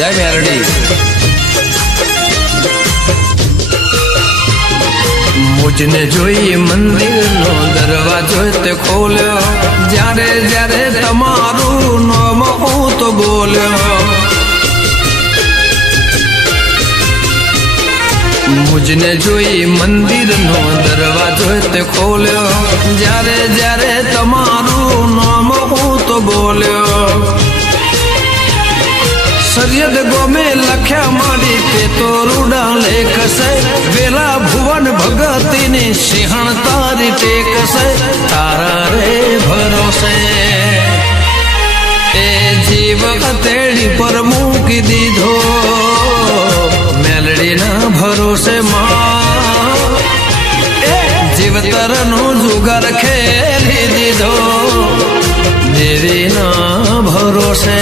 जय मेलडी। मुझने जोई मंदिर नो दरवाजो ते खोल्यो, जारे जारे तमारू नाम हूँ तो बोल्यो। मुझने जोई मंदिर नो दरवाजो ते खोल्यो, जारे जारे तमारू नाम हूँ तो बोल्यो। सरियद गो में लख्या मारी ते तो रूडा लेख से, वेला भुवन भगती ने सिंहण तारी टेक से, तारा रे भरोसे ए जीव हथेली पर मूकी दीधो, मेलडी ना भरोसे मां जीव तरनो जुगार खेली दीधो, देवी ना भरोसे।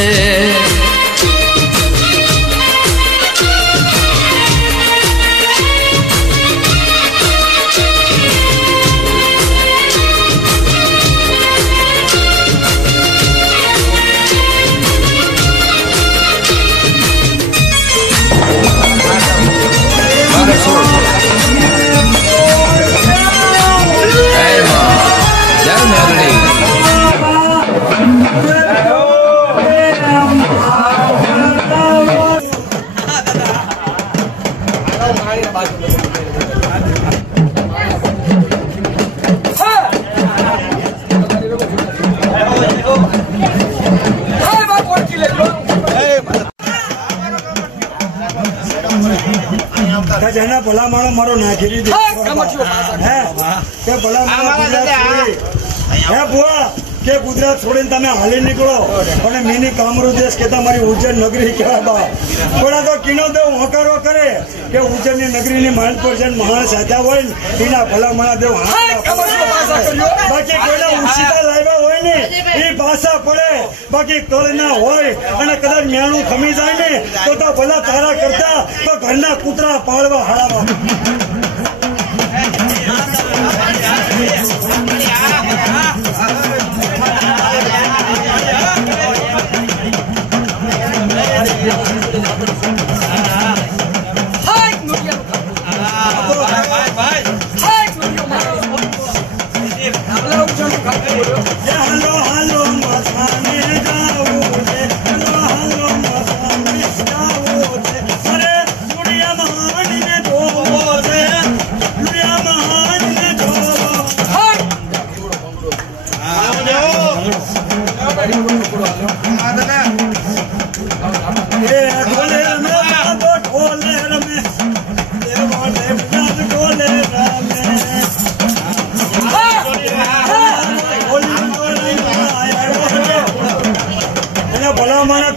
जना भला मारो मारो नाखी दी है के भला है बुआ के गुजरात छोड़ी तमे हाली निकलो અને મિની કામરૂ દેશ કે તમારી ઉજ્જૈન નગરી કહેવાય બા થોડા તો કિનો દેવ હોકારો કરે કે ઉજ્જૈનની નગરીની માન પર જન મહાન સાધ્યા હોય એના ભલા માણા દેવ બાકી કોઈના ઉછીતા લાવ્યા હોય ને એ ભાષા પડે બાકી કળ ના હોય અને કદાચ મેણું ખમી જાય ને તો ભલા તારા કરતા તો ઘરના કૂતરા પાળવા હાળાવા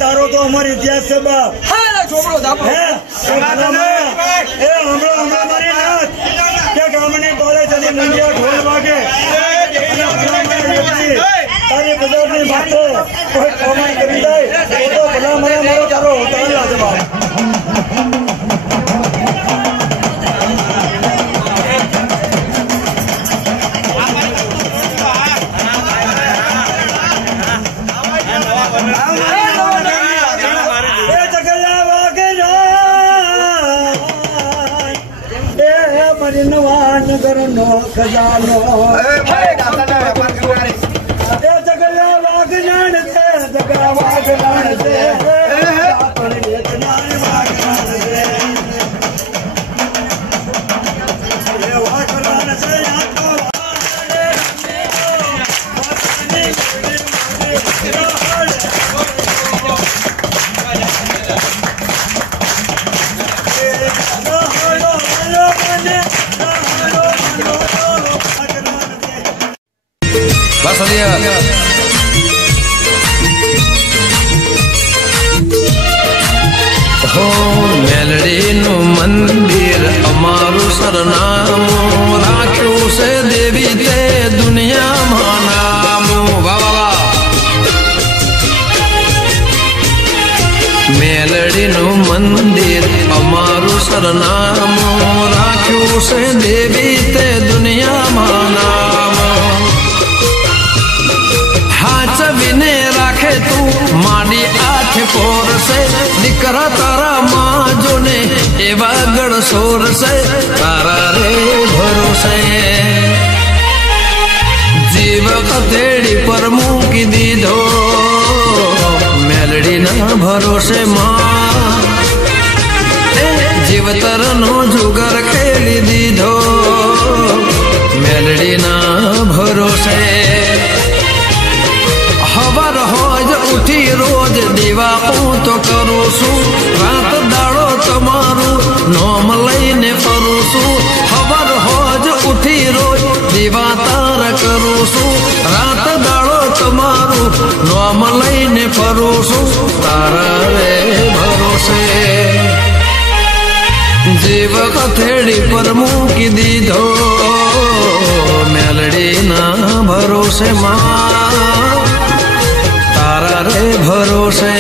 तारो तो हमारे इतिहास से बाप क्या गामनी बोले चली नंदिया ढोल वागे तारी बुजुर्ग बातें कोई कमेंट करी जाए तो भला मरे मारो तारो होता है लाजवाब नगर नो खजानो जगला वाग जान दे जगला वाग जान दे अपन इतना वाग जान दे ये वाग जान से आपको हो मेलडी नु मंदिर अमारू सरनामो राख्यो से देवी ते दुनिया मानामो बाबा मेलडी नु मंदिर अमारू सरनामो राख्यो से देवी ते दुनिया मानामो हाथ હાસવીને રાખે તું માડી આઠ પોરસે દીકરા તારા માં જોને એવા ગળ સોરસે તારા રે ભરોસે જીવ કથેડી પર મૂકી દીધો મેલડીના ભરોસે માં જીવતર નો જુગર ખેલી દીધો મેલડીના ભરોસે હવાર હોજ ઉઠી રોજ દીવા હું તો કરું છું રાત દાડો તમારું નોમ લઈને ફરું છું હવાર હોજ ઉઠી રોજ દીવા તાર કરું છું રાત દાડો તમારું નોમ લઈને ફરું છું તારા રે ભરોસે જીવ કથેડી પર મૂકી દીધો મેલડીના ભરોસે માં તારા રે ભરોસે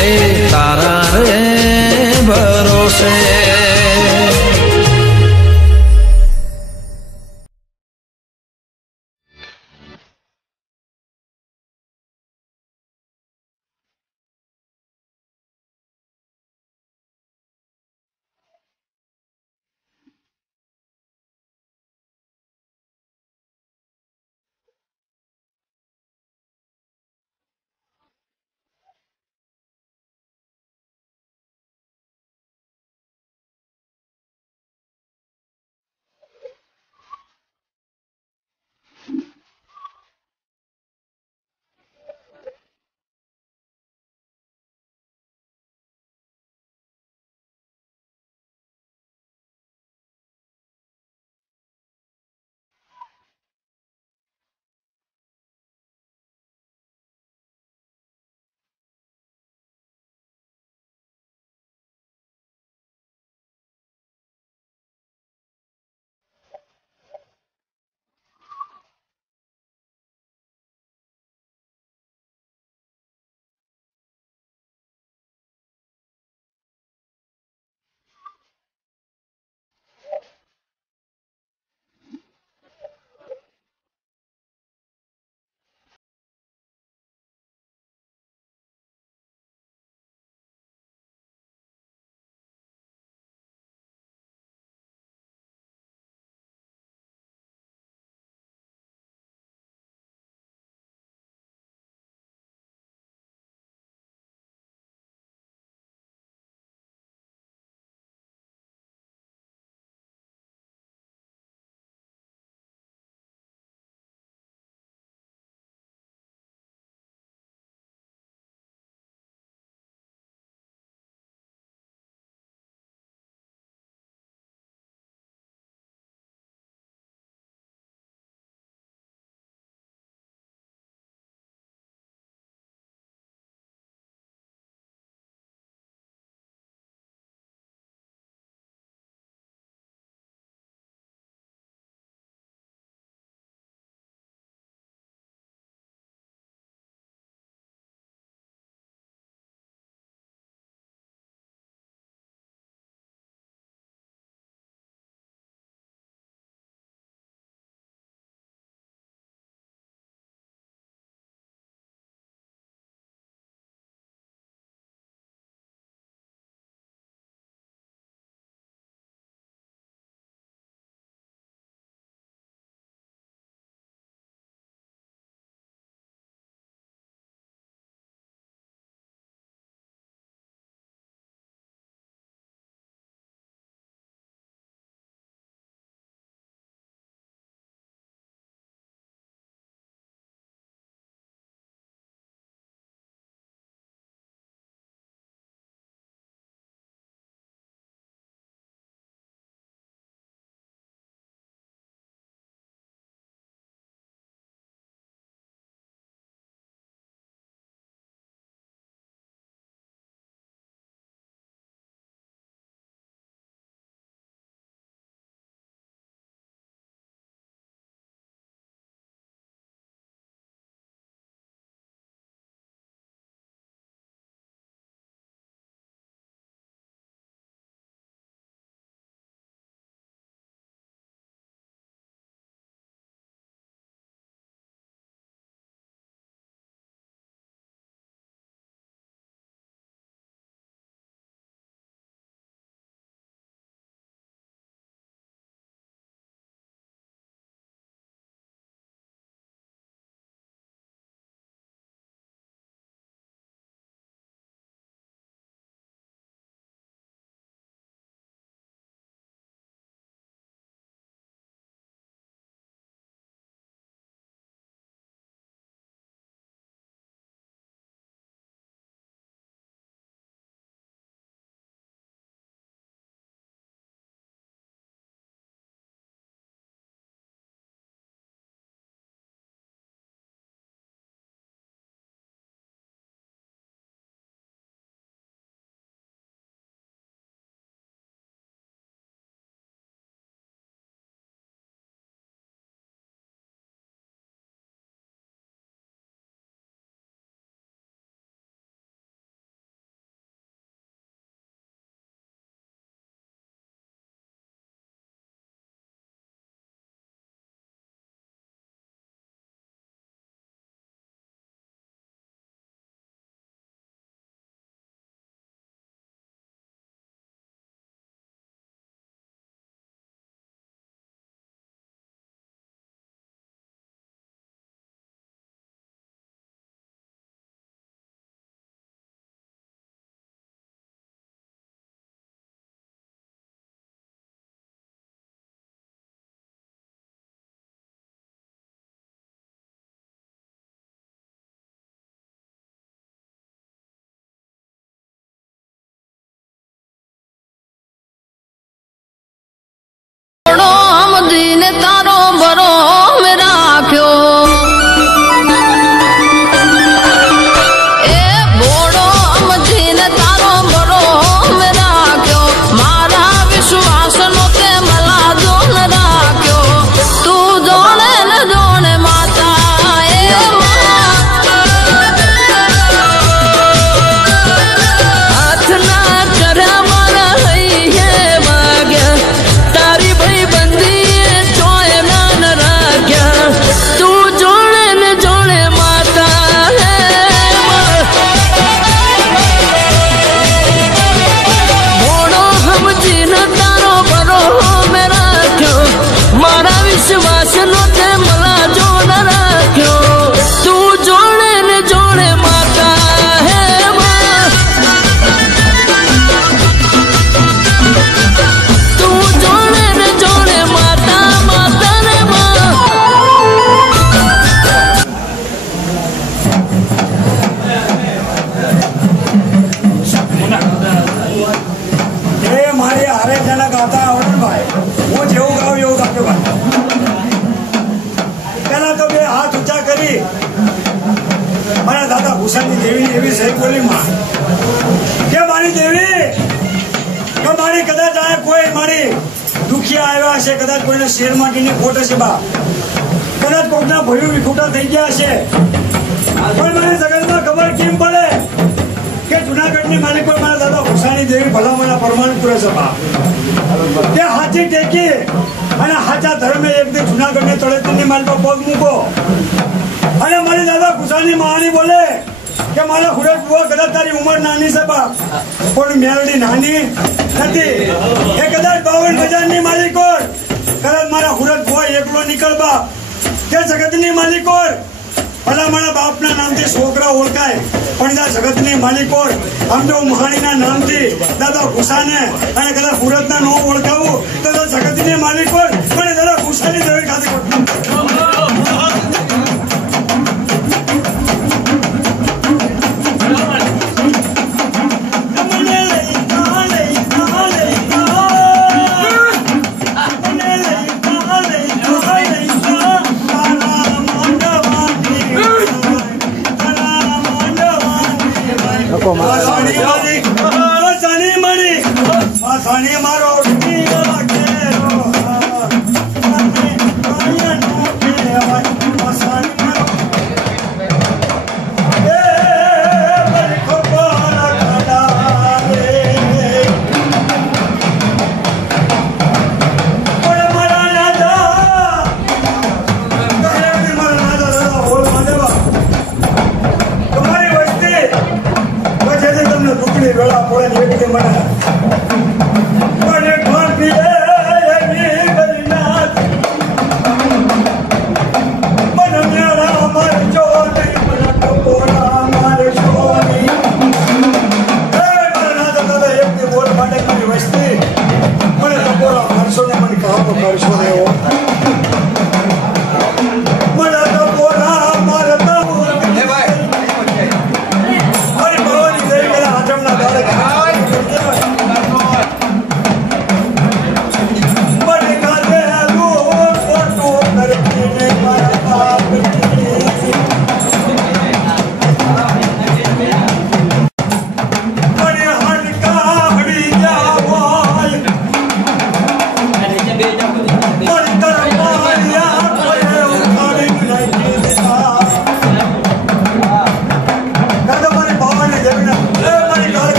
એ તારા રે ભરોસે બોલી માં કે મારી દેવી કે મારી કદાચ આ કોઈ મારી દુખિયા આવ્યા છે, કદાચ કોઈને શેર માટીની ખોટ હશે બા, કદાચ કોકના ભયું વિખૂટા થઈ ગયા છે, પણ મને જગતમાં ખબર કેમ પડે કે જુનાગઢની માલિક પર મારા દાદા હુસાણી દેવી ભલામણા પ્રમાણ કરે છે બા કે હાથી ટેકી અને હાચા ધર્મે એક દી જુનાગઢની તળેટીની માલિક પર પગ મૂકો અને મારી દાદા હુસાણી મહાણી બોલે કે મારા હુરત બુઆ કદાચ તારી ઉંમર નાની છે બા પણ મેરડી નાની નથી, એ કદાચ 52,000 ની માલિક હોય, કદાચ મારા હુરત બુઆ એકલો નીકળવા કે જગતની માલિક હોય, ભલા મારા બાપના નામથી છોકરા ઓળખાય, પણ જગતની માલિક હોય આમ જો મહાણીના નામથી દાદા ગુસાને અને કદાચ હુરતના નો ઓળખાવું તો જગતની માલિક હોય પણ દાદા ગુસાની દેવી ખાતે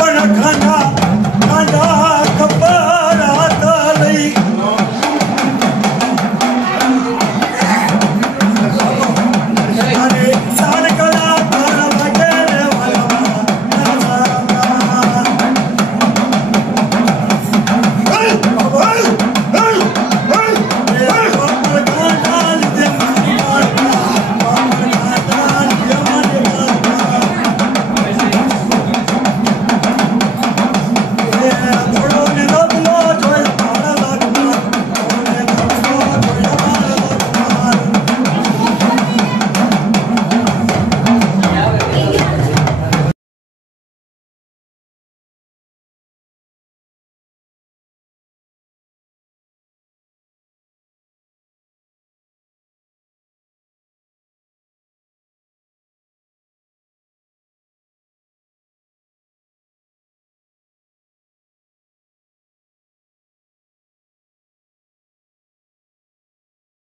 Kanda, kanda, kanda,